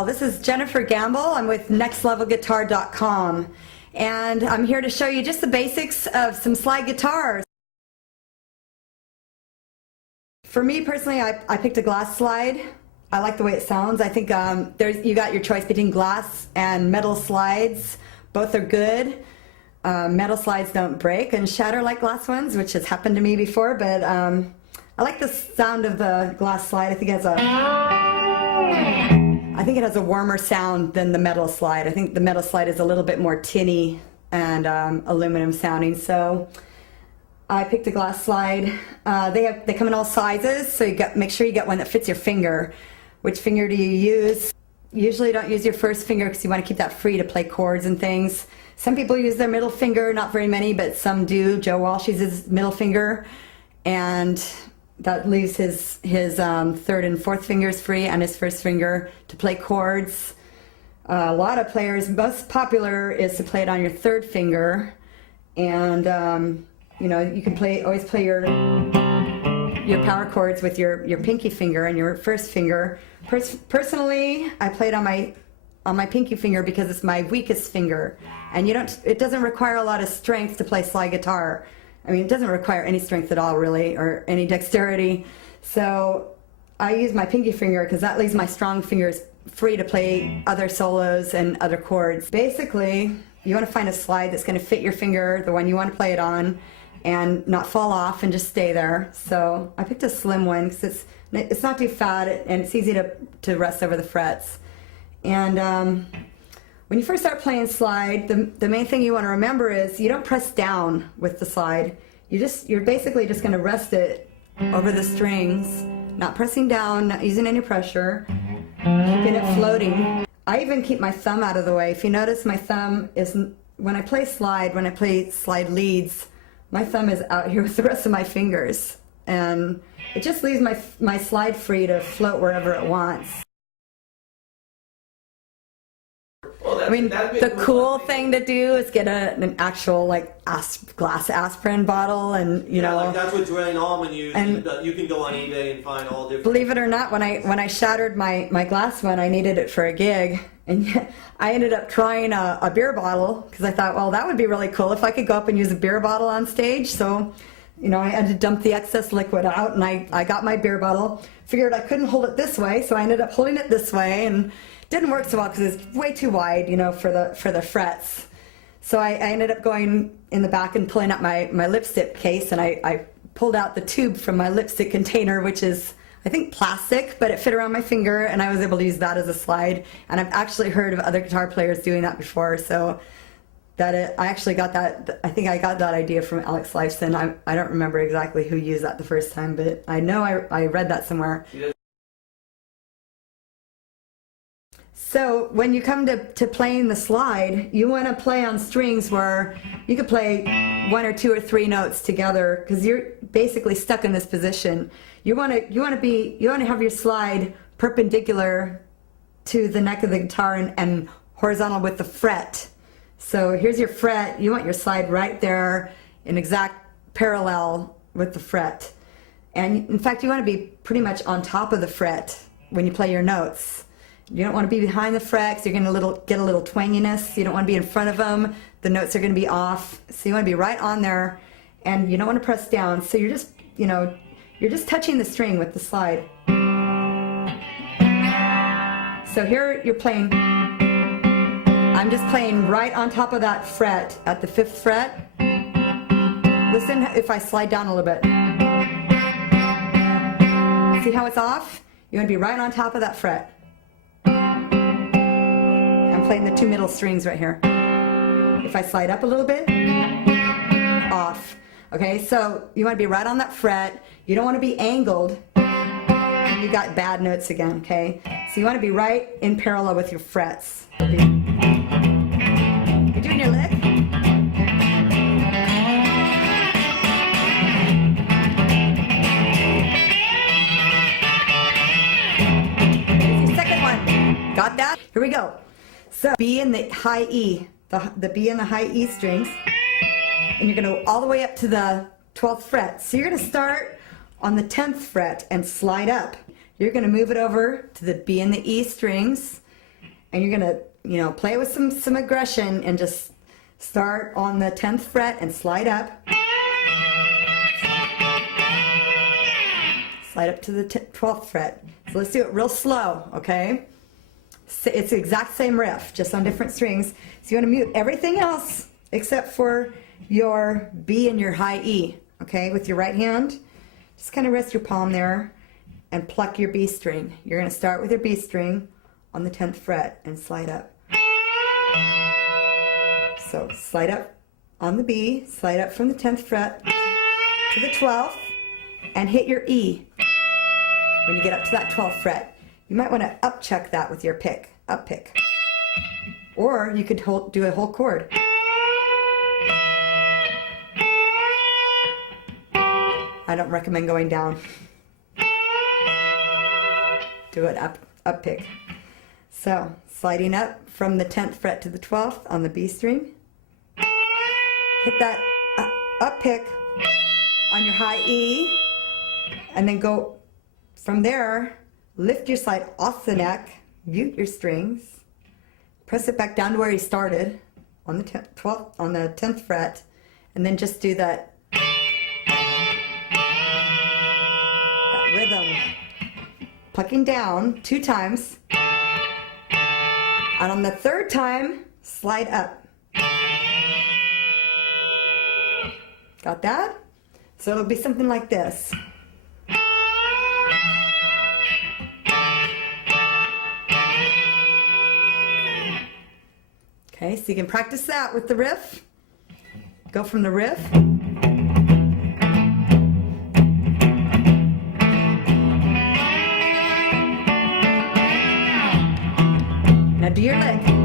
all. This is Jennifer Gamble. I'm with nextlevelguitar.com, and I'm here to show you just the basics of some slide guitars. For me personally, I picked a glass slide. I like the way it sounds. I think you got your choice between glass and metal slides. Both are good. Metal slides don't break and shatter like glass ones, which has happened to me before, but I like the sound of the glass slide. I think it has a warmer sound than the metal slide. I think the metal slide is a little bit more tinny and aluminum sounding, so I picked a glass slide. They come in all sizes, so make sure you get one that fits your finger. Which finger do you use? Usually don't use your first finger because you want to keep that free to play chords and things. Some people use their middle finger, not very many, but some do. Joe Walsh uses his middle finger, and that leaves his third and fourth fingers free, and his first finger to play chords. A lot of players, most popular is to play it on your third finger, and you know, you can always play your power chords with your pinky finger and your first finger. Personally, I play it on my pinky finger because it's my weakest finger, and it doesn't require a lot of strength to play slide guitar. I mean, it doesn't require any strength at all, really, or any dexterity. So I use my pinky finger because that leaves my strong fingers free to play other solos and other chords. Basically, you want to find a slide that's going to fit your finger, the one you want to play it on, and not fall off and just stay there. So I picked a slim one because it's not too fat and it's easy to rest over the frets. And when you first start playing slide, the main thing you want to remember is you don't press down with the slide. You're basically just going to rest it over the strings, not pressing down, not using any pressure, keeping it floating. I even keep my thumb out of the way. If you notice, my thumb is, when I play slide leads, my thumb is out here with the rest of my fingers, and it just leaves my slide free to float wherever it wants. Well, I mean, the cool thing to do is get an actual glass aspirin bottle, and you know, like that's what Dre and Allman use. And you can go on eBay and find all different. Believe it or not, when I shattered my glass one, I needed it for a gig, and I ended up trying a beer bottle because I thought, well, that would be really cool if I could go up and use a beer bottle on stage. So, you know, I had to dump the excess liquid out, and I got my beer bottle. Figured I couldn't hold it this way, so I ended up holding it this way, and didn't work so well because it's way too wide, you know, for the frets. So I ended up going in the back and pulling out my lipstick case, and I pulled out the tube from my lipstick container, which is, I think, plastic, but it fit around my finger, and I was able to use that as a slide. And I've actually heard of other guitar players doing that before, so I actually got that. I think I got that idea from Alex Lifeson. I don't remember exactly who used that the first time, but I know I read that somewhere. So when you come to playing the slide, you want to play on strings where you could play 1 or 2 or 3 notes together, because you're basically stuck in this position. You want to have your slide perpendicular to the neck of the guitar and horizontal with the fret. So here's your fret. You want your slide right there in exact parallel with the fret. And in fact, you want to be pretty much on top of the fret when you play your notes. You don't want to be behind the fret because you're going to get a little twanginess. You don't want to be in front of them. The notes are going to be off. So you want to be right on there, and you don't want to press down. So you're just, you know, you're just touching the string with the slide. So here you're playing, I'm just playing right on top of that fret at the 5th fret. Listen if I slide down a little bit. See how it's off? You want to be right on top of that fret. I'm playing the 2 middle strings right here. If I slide up a little bit, off. Okay, so you want to be right on that fret. You don't want to be angled. You got bad notes again, okay? So you want to be right in parallel with your frets. You're doing your lick. Here's your second one. Got that? Here we go. So B and the high E, the B and the high E strings, and you're going to go all the way up to the 12th fret. So you're going to start on the 10th fret and slide up. You're going to move it over to the B and the E strings, and you're gonna, play with some aggression and just start on the 10th fret and slide up. Slide up to the 12th fret. So let's do it real slow, okay? It's the exact same riff, just on different strings. So you want to mute everything else except for your B and your high E, okay? With your right hand, just kind of rest your palm there and pluck your B string. You're going to start with your B string on the 10th fret and slide up. So slide up on the B, slide up from the 10th fret to the 12th, and hit your E when you get up to that 12th fret. You might want to up check that with your pick, up pick. Or you could do a whole chord. I don't recommend going down. Do it up pick. So sliding up from the 10th fret to the 12th on the B string. Hit that up pick on your high E, and then go from there. Lift your slide off the neck, mute your strings, press it back down to where you started on the 10th fret, and then just do that rhythm, plucking down 2 times, and on the 3rd time, slide up. Got that? So it'll be something like this. Okay, so you can practice that with the riff. Go from the riff. Now do your lick.